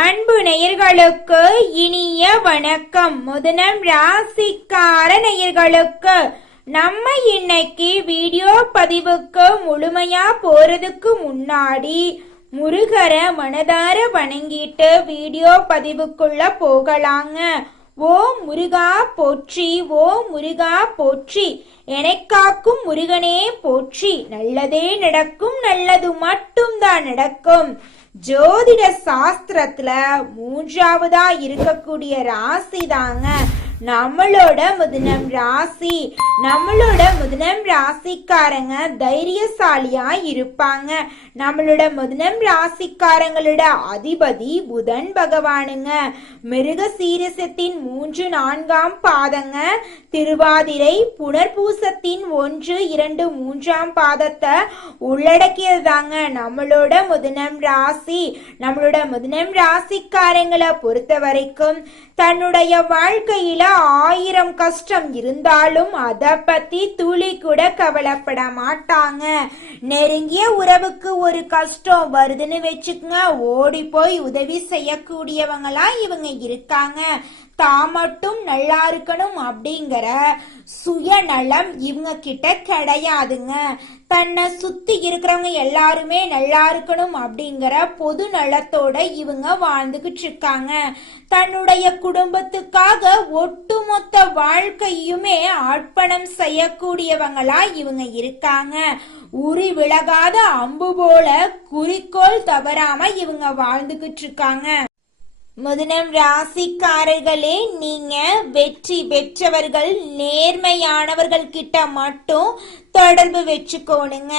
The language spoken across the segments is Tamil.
அன்பு நேயர்களுக்கு இனிய வணக்கம். முதனம் ராசிக்கார நேயர்களுக்கு நம்ம இன்னைக்கு வீடியோ பதிவுக்கு முழுமையா போறதுக்கு முன்னாடி முருகர மனதார வணங்கிட்டு வீடியோ பதிவுக்குள்ள போகலாங்க. ஓ முருகா போற்றி, ஓ முருகா போற்றி, எனக்காக்கும் முருகனே போற்றி. நல்லதே நடக்கும், நல்லது மட்டும்தான் நடக்கும். ஜோதிட சாஸ்திரத்துல மூன்றாவதா இருக்கக்கூடிய ராசி தாங்க நம்மளோட மிதுனம் ராசி. நம்மளோட மிதுனம் ராசிக்காரங்க தைரியசாலியா இருப்பாங்க. நம்மளோட மிதுனம் ராசிக்காரங்களோட அதிபதி புதன் பகவானுங்க. மிருக சீரிசத்தின் 3, 4 பாதங்க, திருவாதிரை புனர்பூசத்தின் 1, 2, 3 பாதத்தை உள்ளடக்கியதாங்க நம்மளோட மிதுனம் ராசி. நம்மளோட மிதுனம் ராசிக்காரங்களை பொறுத்த வரைக்கும் தன்னுடைய வாழ்க்கையில 1000 கஷ்டம் இருந்தாலும் அதை பத்தி துளி கூட கவலைப்பட மாட்டாங்க. நெருங்கிய உறவுக்கு ஒரு கஷ்டம் வருதுன்னு வச்சுக்கங்க, ஓடி போய் உதவி செய்யக்கூடியவங்களா இவங்க இருக்காங்க. தான் மட்டும் நல்லா இருக்கணும் அப்படிங்கிற சுயநலம் இவங்க கிட்ட கிடையாதுங்க. தன்னை சுத்தி இருக்கிறவங்க எல்லாருமே நல்லா இருக்கணும் அப்படிங்கிற பொது நலத்தோட இவங்க வாழ்ந்துகிட்டு இருக்காங்க. தன்னுடைய குடும்பத்துக்காக ஒட்டுமொத்த வாழ்க்கையுமே அர்ப்பணம் செய்யக்கூடியவங்களா இவங்க இருக்காங்க. உரி விலகாத அம்பு போல குறிக்கோள் தவறாம இவங்க வாழ்ந்துகிட்டு இருக்காங்க. மிதுனம் ராசிக்காரர்களே, நீங்க வெற்றி பெற்றவர்கள், நேர்மையானவர்கள் கிட்ட மட்டும் தொடர்பு வச்சுக்கோணுங்க.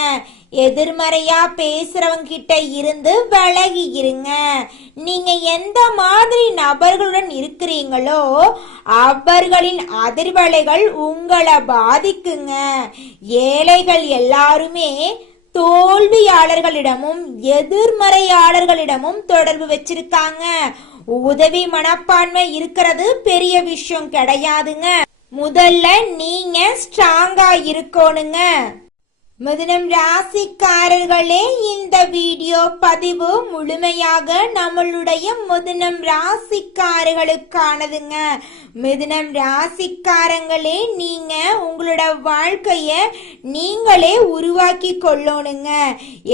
எதிர்மறையா பேசுறவங்க கிட்ட இருந்து விலகி இருங்க. நீங்க எந்த மாதிரி நபர்களுடன் இருக்கிறீங்களோ அவர்களின் அதிர்வலைகள் உங்களை பாதிக்குங்க. ஏழைகள் எல்லாருமே தோல்வியாளர்களிடமும் எதிர்மறையாளர்களிடமும் தொடர்பு வச்சிருக்காங்க. உதவி மனப்பான்மை இருக்கிறது பெரிய விஷயம் கிடையாதுங்க. முதல்ல நீங்க ஸ்ட்ராங்கா இருக்கணுங்க. மிதுனம் ராசிக்காரர்களே, இந்த வீடியோ பதிவு முழுமையாக நம்மளுடைய மிதுனம் ராசிக்காரர்களுக்கானதுங்க. மிதுனம் ராசிக்காரங்களே, நீங்க உங்களோட வாழ்க்கைய நீங்களே உருவாக்கி கொள்ளணுங்க.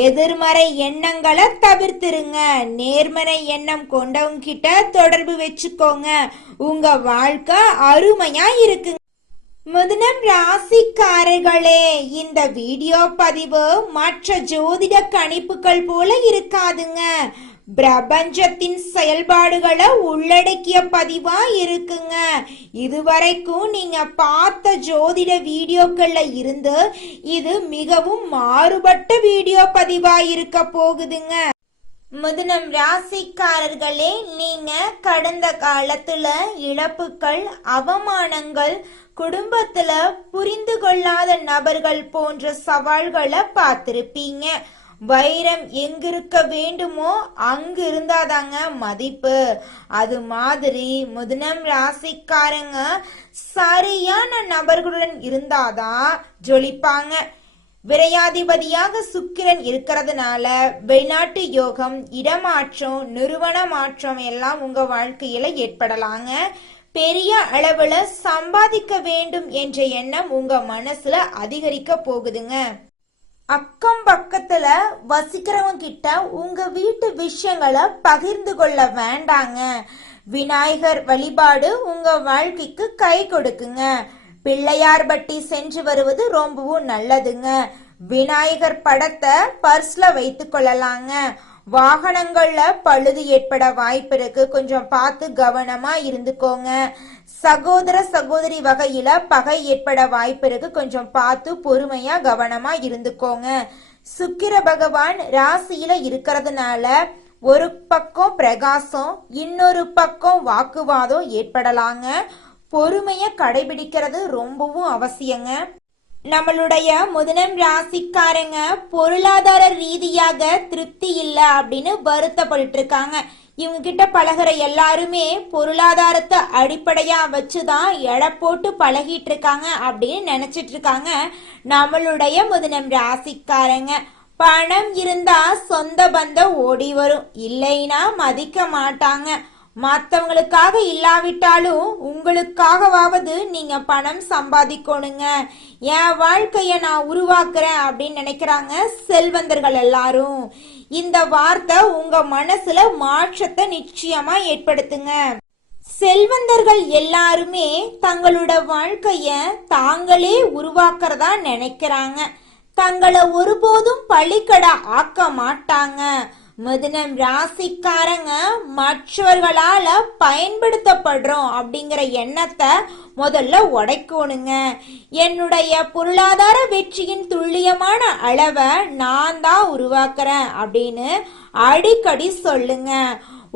எதிர்மறை எண்ணங்களை தவிர்த்துருங்க. நேர்மறை எண்ணம் கொண்டவங்க கிட்ட தொடர்பு வச்சுக்கோங்க. உங்க வாழ்க்கை அருமையா இருக்குங்க. மிதுனம் ராசிக்காரர்களே, இந்த வீடியோ பதிவு மற்ற ஜோதிட கணிப்புகள் போல இருக்காதுங்க. பிரபஞ்சத்தின் செயல்பாடுகளை உள்ளடக்கிய பதிவா இருக்குங்க. இதுவரைக்கும் நீங்க பார்த்த ஜோதிட வீடியோக்கள்ல இருந்து இது மிகவும் மாறுபட்ட வீடியோ பதிவா இருக்க போகுதுங்க. மிதுனம் ராசிக்காரர்களே, நீங்க கடந்த காலத்துல இழப்புகள், அவமானங்கள், குடும்பத்துல புரிந்து கொள்ளாத நபர்கள் போன்ற சவால்களை பார்த்திருப்பீங்க. வைரம் எங்கிருக்க வேண்டுமோ அங்கு இருந்தாதாங்க மதிப்பு. அது மாதிரி மிதுனம் ராசிக்காரங்க சரியான நபர்களுடன் இருந்தாதான் ஜொலிப்பாங்க. விரையாதிபதியாக சுக்கிரன் இருக்கிறதுனால வெளிநாட்டு யோகம், இடமாற்றம், நிறுவன மாற்றம் எல்லாம் உங்க வாழ்க்கையில ஏற்படலாங்க. பெரிய அளவுல சம்பாதிக்க வேண்டும் என்ற எண்ணம் உங்க மனசுல அதிகரிக்க போகுதுங்க. அக்கம் பக்கத்துல வசிக்கிறவங்க கிட்ட உங்க வீட்டு விஷயங்களை பகிர்ந்து கொள்ள வேண்டாங்க. விநாயகர் வழிபாடு உங்க வாழ்க்கைக்கு கை கொடுக்குங்க. பிள்ளையார் பட்டி சென்று வருவது ரொம்பவும் நல்லதுங்க. விநாயகர் படத்தை பர்ஸ்ல வைத்துக் கொள்ளலாங்க. வாகனங்கள்ல பழுது ஏற்பட வாய்ப்பு இருக்கு, கொஞ்சம் பார்த்து கவனமா இருந்துக்கோங்க. சகோதர சகோதரி வகையில பகை ஏற்பட வாய்ப்பு இருக்கு, கொஞ்சம் பார்த்து பொறுமையா கவனமா இருந்துக்கோங்க. சுக்கிர பகவான் ராசியில இருக்கிறதுனால ஒரு பக்கம் பிரகாசம், இன்னொரு பக்கம் வாக்குவாதம் ஏற்படலாங்க. பொறுமைய கடைபிடிக்கிறது ரொம்பவும் அவசியங்க. நம்மளுடைய மிதுனம் ராசிக்காரங்க பொருளாதார ரீதியாக திருப்தி இல்ல அப்படின்னு வருத்தப்பட்டு இருக்காங்க. இவங்க கிட்ட பழகிற எல்லாருமே பொருளாதாரத்தை அடிப்படையா வச்சுதான் எடை போட்டு பழகிட்டு இருக்காங்க அப்படின்னு நினைச்சிட்டு இருக்காங்க நம்மளுடைய மிதுனம் ராசிக்காரங்க. பணம் இருந்தா சொந்த பந்தம் ஓடி வரும், இல்லைன்னா மதிக்க மாட்டாங்க. மற்றவங்களுக்காக இல்லாவிட்டாலும் உங்களுக்காகவாவது நீங்க பணம் சம்பாதிக்கணுங்க. என் வாழ்க்கைய நான் உருவாக்குறேன் அப்படின்னு நினைக்கிறாங்க செல்வந்தர்கள் எல்லாரும். இந்த வார்த்தை உங்க மனசுல மாற்றத்தை நிச்சயமா ஏற்படுத்துங்க. செல்வந்தர்கள் எல்லாருமே தங்களோட வாழ்க்கைய தாங்களே உருவாக்குறதா நினைக்கிறாங்க. தங்களை ஒருபோதும் பழிக்கடா ஆக்க மாட்டாங்க. மிதுனம் ராசிக்காரங்க மற்றவர்களால பயன்படுத்தப்படுறோம் அப்படிங்கிற எண்ணத்தை முதல்ல உடைக்கணுங்க. என்னுடைய பொருளாதார வெற்றியின் துல்லியமான அளவை நான் தான் உருவாக்குறேன் அப்படின்னு அடிக்கடி சொல்லுங்க.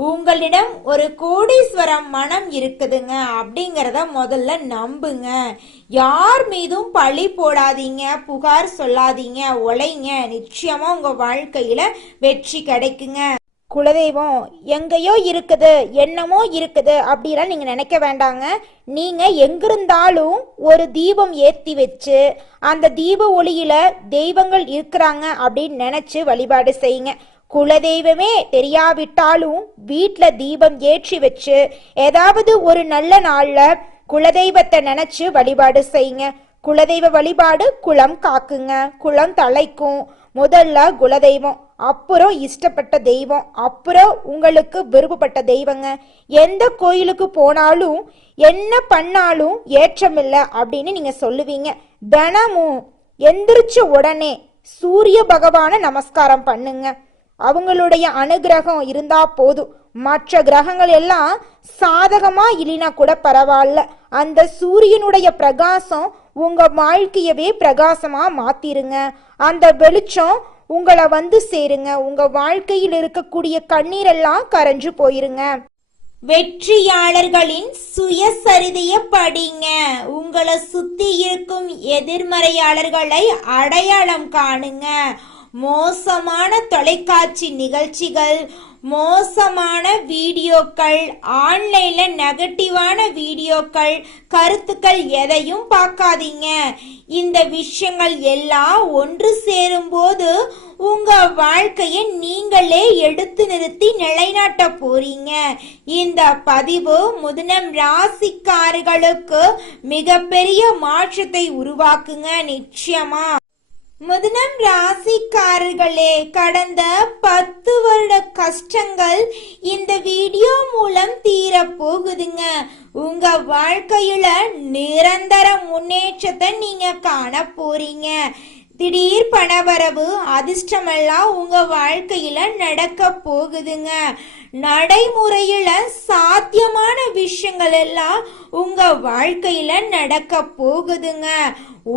உங்களிடம் ஒரு கோடீஸ்வரம் மனம் இருக்குதுங்க அப்படிங்கிறத முதல்ல நம்புங்க. யார் மீதும் பழி போடாதீங்க, புகார் சொல்லாதீங்க, உழைங்க. நிச்சயமா உங்க வாழ்க்கையில வெற்றி கிடைக்குங்க. குலதெய்வம் எங்கேயோ இருக்குது, என்னமோ இருக்குது அப்படிலாம் நீங்க நினைக்க வேண்டாங்க. நீங்க எங்கிருந்தாலும் ஒரு தீபம் ஏத்தி வச்சு அந்த தீப ஒளியில தெய்வங்கள் இருக்கிறாங்க அப்படின்னு நினைச்சு வழிபாடு செய்யுங்க. குலதெய்வமே தெரியாவிட்டாலும் வீட்டில் தீபம் ஏற்றி வச்சு ஏதாவது ஒரு நல்ல நாள்ல குலதெய்வத்தை நினைச்சு வழிபாடு செய்யுங்க. குலதெய்வ வழிபாடு குலம் காக்குங்க, குலம் தலைக்கும். முதல்ல குலதெய்வம், அப்புறம் இஷ்டப்பட்ட தெய்வம், அப்புறம் உங்களுக்கு விருப்பப்பட்ட தெய்வங்க. எந்த கோயிலுக்கு போனாலும் என்ன பண்ணாலும் ஏற்றமில்லை அப்படின்னு நீங்க சொல்லுவீங்க. தினமும் எந்திரிச்ச உடனே சூரிய பகவானை நமஸ்காரம் பண்ணுங்க. அவங்களுடைய அனுகிரகம் இருந்தா போதும். மற்ற கிரகங்கள் எல்லாம் சாதகமா இல்லைனா கூட பரவாயில்ல, அந்த சூரியனுடைய பிரகாசம் உங்க வாழ்க்கையவே பிரகாசமா மாத்திருங்க. அந்த வெளிச்சம் உங்களை வந்து சேருங்க. உங்க வாழ்க்கையில் இருக்கக்கூடிய கண்ணீரெல்லாம் கரைஞ்சு போயிருங்க. வெற்றியாளர்களின் சுயசரிதைய படிங்க. உங்களை சுத்தி இருக்கும் எதிர்மறையாளர்களை அடையாளம் காணுங்க. மோசமான தொலைக்காட்சி நிகழ்ச்சிகள், மோசமான வீடியோக்கள், ஆன்லைன்ல நெகட்டிவான வீடியோக்கள், கருத்துக்கள் எதையும் பார்க்காதீங்க. இந்த விஷயங்கள் எல்லாம் ஒன்று சேரும் போது உங்க வாழ்க்கையை நீங்களே எடுத்து நிறுத்தி நிலைநாட்ட போறீங்க. இந்த பதிவு மிதுனம் ராசிக்காரர்களுக்கு மிகப்பெரிய மாற்றத்தை உருவாக்குங்க. நிச்சயமா மிதுனம் ராசிக்காரர்களே, கடந்த 10 வருட கஷ்டங்கள் இந்த வீடியோ மூலம் தீர போகுதுங்க. உங்க வாழ்க்கையில நிரந்தர முன்னேற்றத்தை நீங்க காண போறீங்க. திடீர் பணவரவு, அதிர்ஷ்டமெல்லாம் உங்க வாழ்க்கையில நடக்க போகுதுங்க. நடைமுறையில சாத்தியமான விஷயங்கள் எல்லாம் உங்க வாழ்க்கையில நடக்க போகுதுங்க.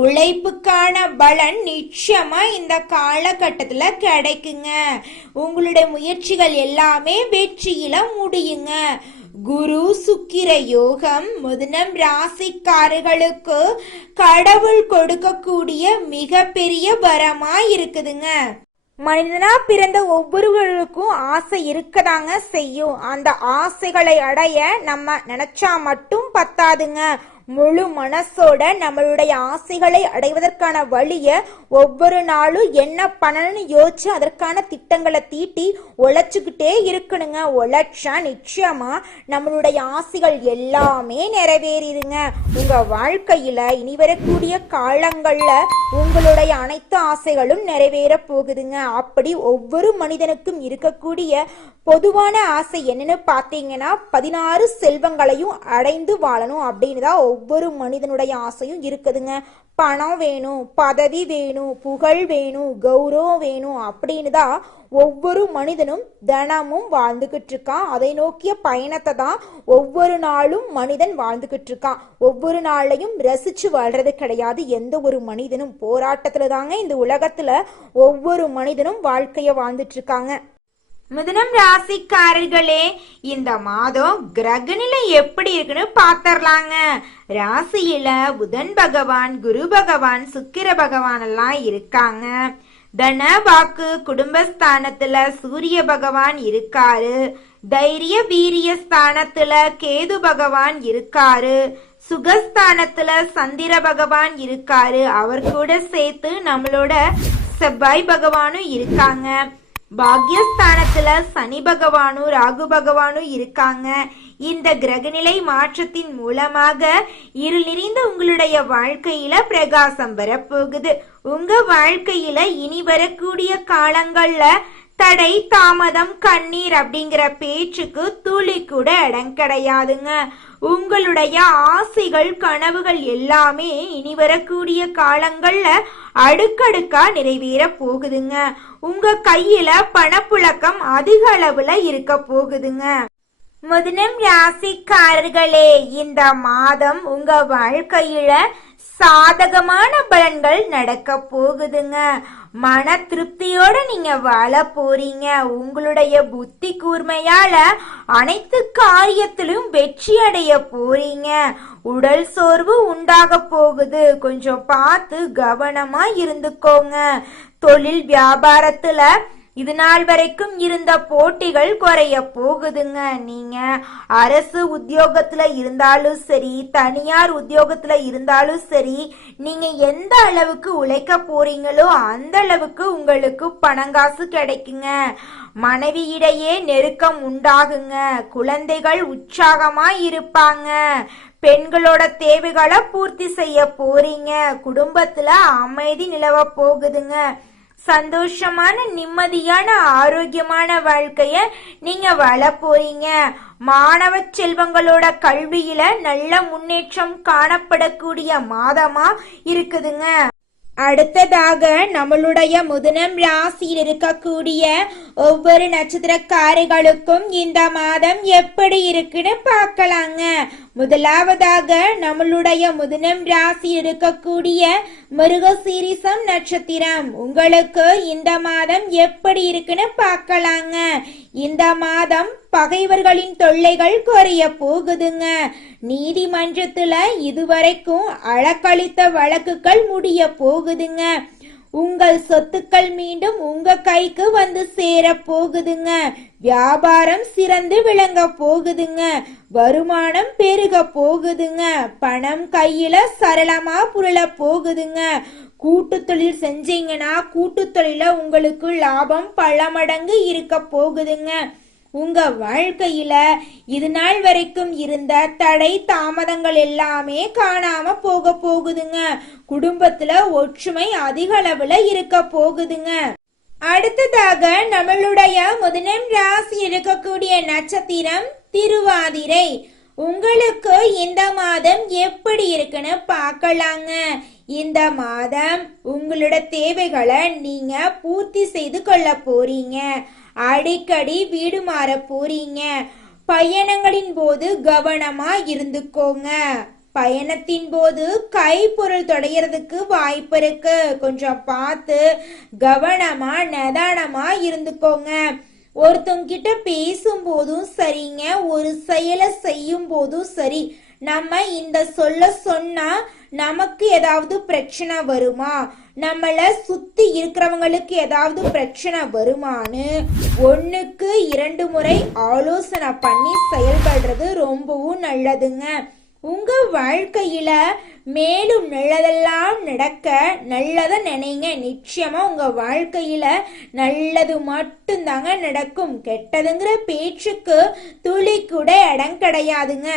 உழைப்புக்கான பலன் நிச்சயமா இந்த காலகட்டத்துல கிடைக்குங்க. உங்களுடைய முயற்சிகள் எல்லாமே வெற்றியில முடியுங்க. குரு சுக்கிர யோகம் மிதுனம் ராசிக்காரர்களுக்கு கடவுள் கொடுக்கக்கூடிய மிகப்பெரிய வரமா இருக்குதுங்க. மனிதனா பிறந்த ஒவ்வொருவருக்கும் ஆசை இருக்கதாங்க செய்யும். அந்த ஆசைகளை அடைய நம்ம நினைச்சா மட்டும் பத்தாதுங்க. முழு மனசோட நம்மளுடைய ஆசைகளை அடைவதற்கான வழிய ஒவ்வொரு நாளும் என்ன பண்ணணும்னு யோசிச்சு அதற்கான திட்டங்களை தீட்டி உழைச்சுக்கிட்டே இருக்கணுங்க. உழைச்சா நிச்சயமா நம்மளுடைய ஆசைகள் எல்லாமே நிறைவேறிடுங்க. உங்க வாழ்க்கையில இனி வரக்கூடிய காலங்கள்ல உங்களுடைய அனைத்து ஆசைகளும் நிறைவேற போகுதுங்க. அப்படி ஒவ்வொரு மனிதனுக்கும் இருக்கக்கூடிய பொதுவான ஆசை என்னன்னு பார்த்தீங்கன்னா 16 செல்வங்களையும் அடைந்து வாழணும் அப்படின்னு தான் ஒவ்வொரு மனிதனுடைய ஆசையும் இருக்குதுங்க. பணம் வேணும், பதவி வேணும், புகழ் வேணும், கௌரவம் வேணும் அப்படின்னு தான் ஒவ்வொரு மனிதனும் தினமும் வாழ்ந்துகிட்டு இருக்கான். அதை நோக்கிய பயணத்தை தான் ஒவ்வொரு நாளும் மனிதன் வாழ்ந்துகிட்டு இருக்கான். ஒவ்வொரு நாளையும் ரசிச்சு வாழ்றது கிடையாது. எந்த ஒரு மனிதனும் போராட்டத்துல தாங்க இந்த உலகத்துல ஒவ்வொரு மனிதனும் வாழ்க்கைய வாழ்ந்துட்டு இருக்காங்க. மிதுனம் ராசிக்காரர்களே, இந்த மாதம் கிரகநிலை எப்படி இருக்குன்னு பாத்தரலாங்க. ராசியில புதன் பகவான், குரு பகவான், சுக்கிர பகவான் எல்லாம் இருக்காங்க. தன வாக்கு குடும்பஸ்தானத்துல சூரிய பகவான் இருக்காரு. தைரிய வீரிய ஸ்தானத்துல கேது பகவான் இருக்காரு. சுகஸ்தானத்துல சந்திர பகவான் இருக்காரு. அவர் கூட சேர்த்து நம்மளோட செவ்வாய் பகவானும் இருக்காங்க. பாக்யஸ்தானத்துல சனி பகவானும் ராகு பகவானும் இருக்காங்க. இந்த கிரகநிலை மாற்றத்தின் மூலமாக இருள் நிறைந்த உங்களுடைய வாழ்க்கையில பிரகாசம் வரப்போகுது. உங்க வாழ்க்கையில இனி வரக்கூடிய காலங்கள்ல தடை, தாமதம், கண்ணீர் அப்படிங்கிற பேச்சுக்கு துளி கூட இடம் கிடையாதுங்க. உங்களுடைய ஆசைகள், கனவுகள் எல்லாமே இனி வரக்கூடிய காலங்கள்ல அடுக்கடுக்கா நிறைவேற போகுதுங்க. உங்க கையில பணப்புழக்கம் அதிக அளவுல இருக்க போகுதுங்க. மிதுனம் ராசிக்காரர்களே, இந்த மாதம் உங்க வாழ்க்கையில சாதகமான பலன்கள் நடக்க போகுதுங்க. மன திருப்தியோட நீங்க வாழ போறீங்க. உங்களுடைய புத்தி கூர்மையால அனைத்து காரியத்திலும் வெற்றி அடைய போறீங்க. உடல் சோர்வு உண்டாக போகுது, கொஞ்சம் பார்த்து கவனமா இருந்துக்கோங்க. தொழில் வியாபாரத்துல இது நாள் வரைக்கும் இருந்த போட்டிகள் குறைய போகுதுங்க. நீங்க அரசு உத்தியோகத்துல இருந்தாலும் சரி, தனியார் உத்தியோகத்துல இருந்தாலும் சரி, நீங்க எந்த அளவுக்கு உழைக்க போறீங்களோ அந்த அளவுக்கு உங்களுக்கு பணங்காசு கிடைக்குங்க. மனைவியிடையே நெருக்கம் உண்டாகுங்க. குழந்தைகள் உற்சாகமா இருப்பாங்க. பெண்களோட தேவைகளை பூர்த்தி செய்ய போறீங்க. குடும்பத்துல அமைதி நிலவ போகுதுங்க. சந்தோஷமான, நிம்மதியான, ஆரோக்கியமான வாழ்க்கைய நீங்க வாழ போறீங்க. மாணவ செல்வங்களோட கல்வியில நல்ல முன்னேற்றம் காணப்படக்கூடிய மாதமா இருக்குதுங்க. அடுத்ததாக நம்மளுடைய மிதுனம் ராசியில் இருக்கக்கூடிய ஒவ்வொரு நட்சத்திரக்காரர்களுக்கும் இந்த மாதம் எப்படி இருக்குன்னு பார்க்கலாங்க. முதலாவதாக நம்மளுடைய மிதுனம் ராசியில் இருக்கக்கூடிய மிருகசீரிசம் நட்சத்திரம், உங்களுக்கு இந்த மாதம் எப்படி இருக்குன்னு பார்க்கலாங்க. இந்த மாதம் பகைவர்களின் தொல்லைகள் குறைய போகுதுங்க. நீதிமன்றத்துல இதுவரைக்கும் அழக்களித்த வழக்குகள் முடிய போகுதுங்க. உங்கள் சொத்துக்கள் மீண்டும் உங்க கைக்கு வந்து சேர போகுதுங்க. வியாபாரம் சிறந்து விளங்க போகுதுங்க. வருமானம் பெருக போகுதுங்க. பணம் கையில சரளமா புரள போகுதுங்க. கூட்டு தொழில் செஞ்சீங்கன்னா கூட்டு தொழில உங்களுக்கு லாபம் பல மடங்கு இருக்க போகுதுங்க. உங்க வாழ்க்கையில இது நாள் வரைக்கும் இருந்த தடை, தாமதங்கள் எல்லாமே காணாம போக போகுதுங்க. குடும்பத்துல ஒற்றுமை அதிக அளவுல இருக்க போகுதுங்க. அடுத்ததாக நம்மளுடைய மிதுனம் ராசி இருக்கக்கூடிய நட்சத்திரம் திருவாதிரை, உங்களுக்கு இந்த மாதம் எப்படி இருக்குன்னு பார்க்கலாங்க. இந்த மாதம் உங்களோட தேவைகளை நீங்க பூர்த்தி செய்து கொள்ள போறீங்க. அடிக்கடி வீடு மாற போறீங்க. பயணங்களின் போது கவனமா இருந்துக்கோங்க. பயணத்தின் போது கைப்பொருள் தொடைகிறதுக்கு வாய்ப்பு இருக்கு. கொஞ்சம் பார்த்து கவனமா நிதானமா இருந்துக்கோங்க. ஒருத்தவங்கிட்ட பேசும் போதும் சரிங்க, ஒரு செயலை செய்யும் போதும் சரி, நம்ம இந்த சொல்ல சொன்னா நமக்கு ஏதாவது பிரச்சனை வருமா, நம்மள சுத்தி இருக்கிறவங்களுக்கு ஏதாவது பிரச்சனை வருமானு 1க்கு 2 முறை ஆலோசனை பண்ணி செயல்படுறது ரொம்பவும் நல்லதுங்க. உங்க வாழ்க்கையில மேலும் நல்லதெல்லாம் நடக்க நல்லத நினைங்க. நிச்சயமா உங்க வாழ்க்கையில நல்லது மட்டும்தாங்க நடக்கும். கெட்டதுங்கிற பேச்சுக்கு துளி கூட இடம் கிடையாதுங்க.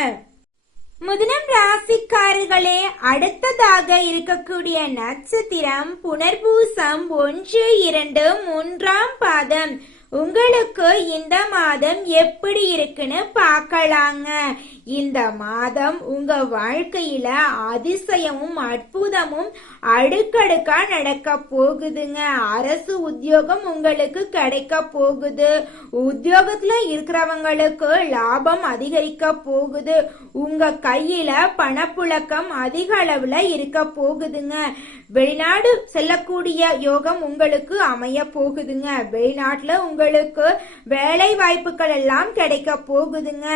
மிதுனம் ராசிக்காரர்களே, அடுத்ததாக இருக்கக்கூடிய நட்சத்திரம் புனர்பூசம் 1, 2, 3ஆம் பாதம், உங்களுக்கு இந்த மாதம் எப்படி இருக்குன்னு பார்க்கலாங்க. இந்த மாதம் உங்க வாழ்க்கையில அதிசயமும் அற்புதமும் அடுக்கடுக்கா நடக்க போகுதுங்க. அரசு உத்தியோகம் உங்களுக்கு கிடைக்க போகுது. உத்தியோகத்துல இருக்கிறவங்களுக்கு லாபம் அதிகரிக்க போகுது. உங்க கையில பணப்புழக்கம் அதிக அளவுல இருக்க போகுதுங்க. வெளிநாடு செல்லக்கூடிய யோகம் உங்களுக்கு அமைய போகுதுங்க. வெளிநாட்டுல உங்களுக்கு வேலை வாய்ப்புகள் எல்லாம் கிடைக்க போகுதுங்க.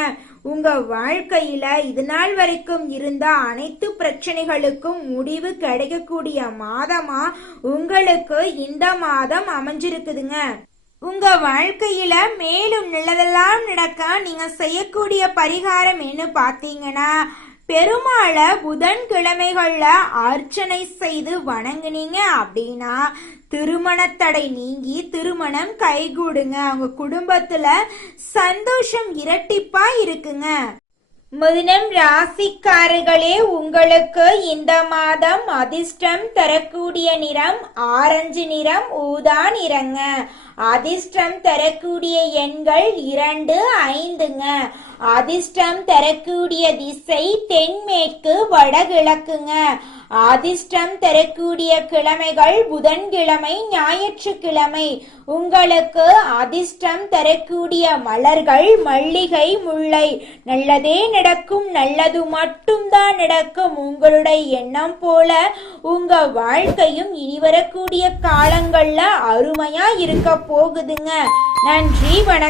உங்க வாழ்க்கையில இது நாள் வரைக்கும் இருந்த அனைத்து பிரச்சனைகளுக்கும் முடிவு கிடைக்கக்கூடிய மாதமா உங்களுக்கு இந்த மாதம் அமைஞ்சிருக்குதுங்க. உங்க வாழ்க்கையில மேலும் நல்லதெல்லாம் நடக்க நீங்க செய்யக்கூடிய பரிகாரம் என்ன பாத்தீங்கன்னா, பெருமாளை புதன்கிழமைகள்ல அர்ச்சனை செய்து வணங்குனீங்க அப்படின்னா திருமணத்தடை நீங்கி திருமணம் கைகூடுங்க. அவங்க குடும்பத்துல சந்தோஷம் இரட்டிப்பா இருக்குங்க. மிதுனம் ராசிக்காரர்களே, உங்களுக்கு இந்த மாதம் அதிர்ஷ்டம் தரக்கூடிய நிறம் ஆரஞ்சு நிறம், ஊதா நிறங்க. அதிர்ஷ்டம் தரக்கூடிய எண்கள் 2, 5ங்க. அதிர்ஷ்டம் தரக்கூடிய திசை தென்மேற்கு வடகிழக்குங்க. அதிர்ஷ்டம் தரக்கூடிய கிழமைகள் புதன்கிழமை, ஞாயிற்றுக்கிழமை. உங்களுக்கு அதிர்ஷ்டம் தரக்கூடிய மலர்கள் மல்லிகை, முல்லை. நல்லதே நடக்கும், நல்லது மட்டும்தான் நடக்கும். உங்களுடைய எண்ணம் போல உங்க வாழ்க்கையும் இனி வரக்கூடிய காலங்கள்ல அருமையா இருக்க போகுதுங்க. நன்றி, வணக்கம்.